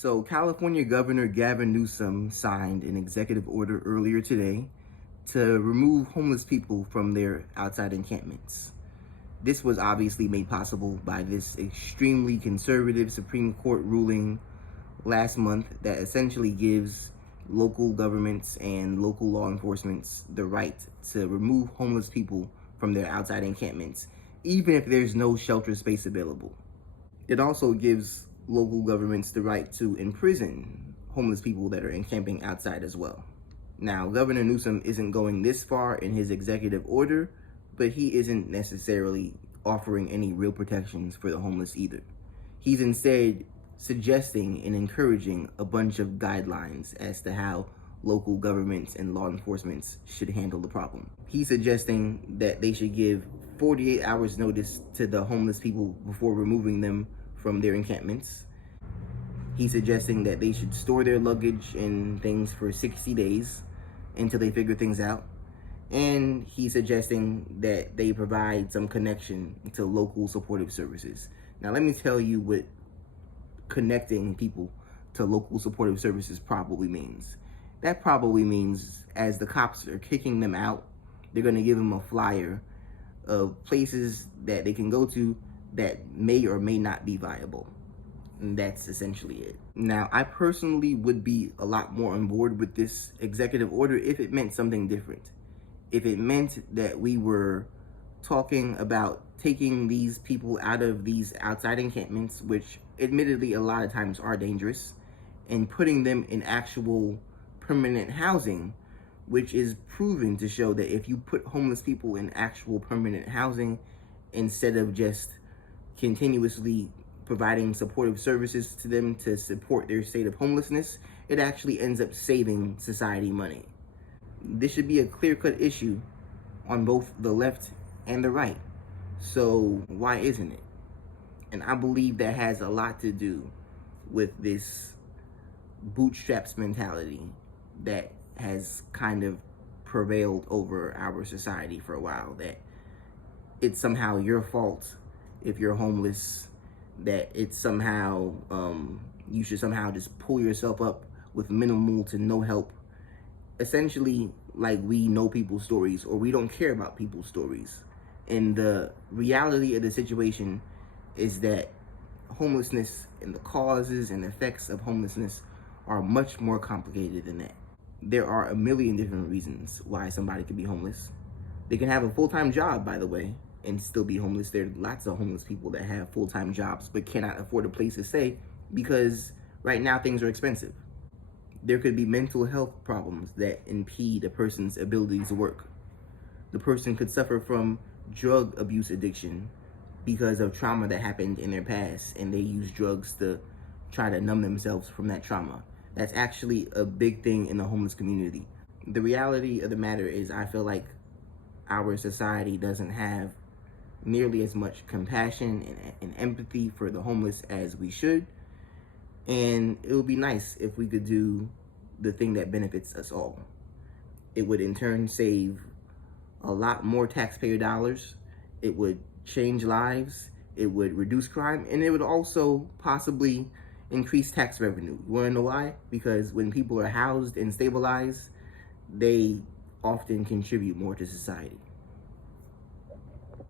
So, California Governor Gavin Newsom signed an executive order earlier today to remove homeless people from their outside encampments. This was obviously made possible by this extremely conservative Supreme Court ruling last month that essentially gives local governments and local law enforcement the right to remove homeless people from their outside encampments, even if there's no shelter space available. It also gives local governments the right to imprison homeless people that are encamping outside as well. Now, Governor Newsom isn't going this far in his executive order, but he isn't necessarily offering any real protections for the homeless either. He's instead suggesting and encouraging a bunch of guidelines as to how local governments and law enforcement should handle the problem. He's suggesting that they should give 48 hours notice to the homeless people before removing them from their encampments. He's suggesting that they should store their luggage and things for 60 days until they figure things out. And he's suggesting that they provide some connection to local supportive services. Now, let me tell you what connecting people to local supportive services probably means. That probably means as the cops are kicking them out, they're going to give them a flyer of places that they can go to that may or may not be viable. And that's essentially it. Now, I personally would be a lot more on board with this executive order if it meant something different. If it meant that we were talking about taking these people out of these outside encampments, which admittedly a lot of times are dangerous, and putting them in actual permanent housing, which is proven to show that if you put homeless people in actual permanent housing instead of just continuously providing supportive services to them to support their state of homelessness, it actually ends up saving society money. This should be a clear-cut issue on both the left and the right. So why isn't it? And I believe that has a lot to do with this bootstraps mentality that has kind of prevailed over our society for a while, that it's somehow your fault if you're homeless, that it's somehow you should somehow just pull yourself up with minimal to no help. Essentially, like we know people's stories or we don't care about people's stories. And the reality of the situation is that homelessness and the causes and effects of homelessness are much more complicated than that. There are a million different reasons why somebody could be homeless. They can have a full-time job, by the way, and still be homeless. There are lots of homeless people that have full-time jobs but cannot afford a place to stay because right now things are expensive. There could be mental health problems that impede a person's ability to work. The person could suffer from drug abuse addiction because of trauma that happened in their past, and they use drugs to try to numb themselves from that trauma. That's actually a big thing in the homeless community. The reality of the matter is I feel like our society doesn't have nearly as much compassion and empathy for the homeless as we should. And it would be nice if we could do the thing that benefits us all. It would in turn save a lot more taxpayer dollars. It would change lives. It would reduce crime. And it would also possibly increase tax revenue. You want to know why? Because when people are housed and stabilized, they often contribute more to society.